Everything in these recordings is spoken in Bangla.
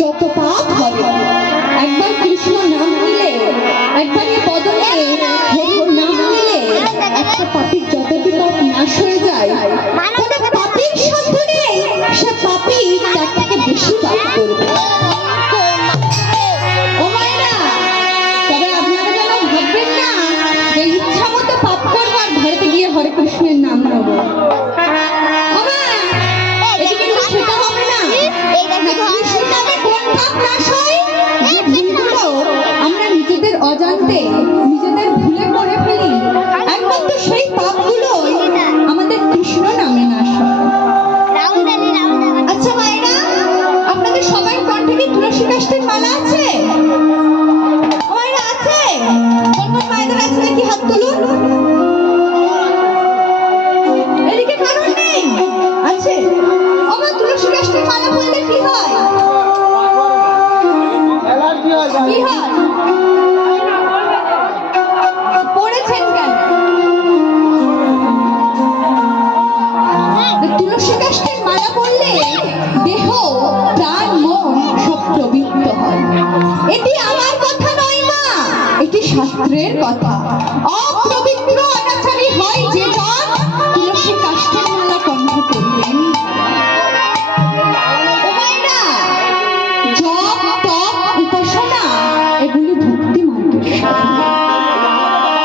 যত পাপ হবে, একবার কৃষ্ণ নাম নিলে, একবার এ বদলে হরির নাম নিলে একটা পাপীর যতটি পাপ নাশ হয়ে যায়, কোনো পাপীর সাধ্য নেই সে পাপী তার থেকে বেশি পাপ করবে। ও মায়েরা, তবে আপনারা যেন ভাববেন না যে ইচ্ছা মতো পাপ করবো আর ঘরেতে গিয়ে হরে কৃষ্ণের নাম নেবো। সেটা হবে না। কৃষ্ণ নামে কোন পাপ নাশ হয়? আমরা নিজেদের অজান্তে নিজেদের ভুলে করে ফেলি, একমাত্র সেই পাপগুলো আমাদের কৃষ্ণ নামে নাশ হয়। আচ্ছা মায়েরা, আপনাদের সবাই কণ্ঠে কি তুলসী কাষ্ঠের মালা আছে? মায়েরা আছে? কোন কোন মায়েদের আছে দেখি হাত তুলুন। এদিকে কারণ নেই? আছে? আমার তুলসী কাষ্ঠের মালা বলতে কি হয়? কি হয়? পড়েছেন কেন? তুলসী কাষ্ঠের মালা পড়লে দেহ, প্রাণ, মন সব পবিত্র হয়। এটি আমার কথা নয় মা, এটি শাস্ত্রের কথা। অপবিত্র অনাচারী হয় যে জন তুলসী কাষ্ঠের মালা কণ্ঠ করবেন। জপ, তপ, উপাসনা এগুলি ভক্তি মার্গের সাধন।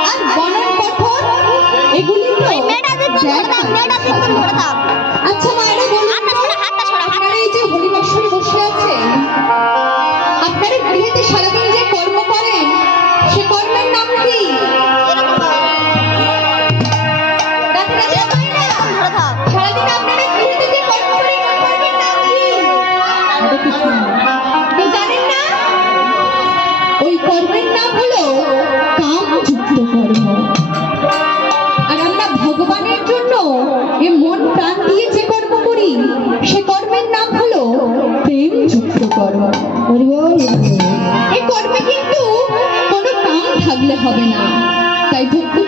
আর বনন পঠন এগুলি তো আচ্ছা মায়েরা বলুন, আপনারা এই যে হরিবাসরে বসে আছেন, আপনারা গৃহেতে সারাদিন যে কর্ম করেন সে কর্মের নাম কি? সারাদিন আপনারা গৃহেতে যে কর্ম করেন কর্মের নাম কি? কেউ জানেন না? ওই কর্মের নাম হলো কামযুক্ত কর্ম। আর আমরা ভগবানের জন্য এ মন প্রাণ দিয়ে যে কর্ম করি সে কর্মের নাম হলো প্রেমযুক্ত কর্ম। এই কর্মে কিন্তু কোনো কাম থাকলে হবে না। তাই ভক্তি